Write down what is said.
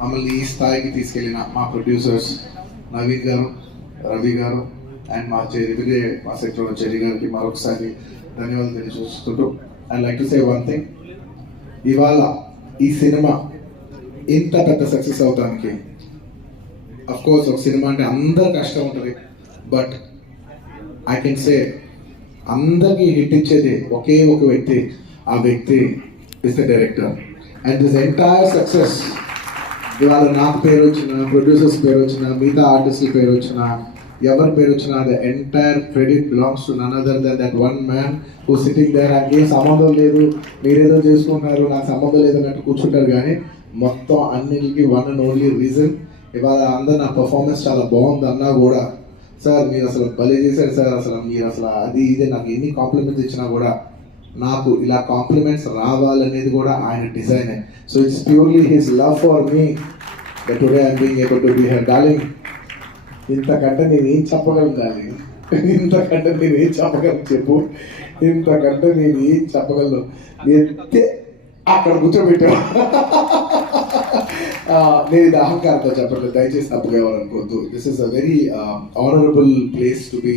మమ్మల్ని ఈ స్థాయికి తీసుకెళ్ళిన మా ప్రొడ్యూసర్స్ నవీన్ గారు, రవి గారు అండ్ మా మా సెక్టర్ చెరి గారికి మరొకసారి ధన్యవాదాలు తెలియజేసుకుంటూ I like to say one thing. ఇవాళ ఈ సినిమా ఇంత పెద్ద సక్సెస్ అవడానికి కోర్స్ ఒక సినిమా అంటే అందరు కష్టం ఉంటుంది, బట్ ఐ కెన్ సే అందరికీ హిట్ ఇచ్చేది ఒకే ఒక వ్యక్తి. ఆ వ్యక్తి is the director. And this entire success ఇవాళ నాకు పేరు వచ్చిన, ప్రొడ్యూసర్స్ పేరు వచ్చిన, మిగతా ఆర్టిస్టుల పేరు వచ్చిన, ఎవరి పేరు వచ్చినా the entire credit belongs to none other than that one man who sitting there. నాకేం సంబంధం లేదు, మీరేదో చేసుకుంటున్నారు, నాకు సంబంధం లేదు అన్నట్టు కూర్చుంటారు. కానీ మొత్తం అన్నిటికీ వన్ అండ్ ఓన్లీ రీజన్ ఇవాళ అందరు నా పర్ఫార్మెన్స్ చాలా బాగుంది అన్నా కూడా, సార్ మీరు అసలు భలే చేశారు సార్, అసలు మీరు అసలు అది ఇది నాకు ఎన్ని కాంప్లిమెంట్స్ ఇచ్చినా కూడా నాకు ఇలా కాంప్లిమెంట్స్ రావాలనేది కూడా ఆయన డిజైనే. So it's purely his love for me that today I'm being able to be here. Darling, ఇంతకంటే నేను ఏం చెప్పగలను డార్లింగ్? ఇంతకంటే నేను ఏం చెప్పగలను చెప్పు? ఇంతకంటే నేను ఏం చెప్పగలను? ఎత్తే అక్కడ కూర్చోబెట్టావు. నేను ఇది అహంకారంతో చెప్పట్లేదు, దయచేసి తప్పుగా ఎవరనుకోవద్దు. This is a very honourable place to B.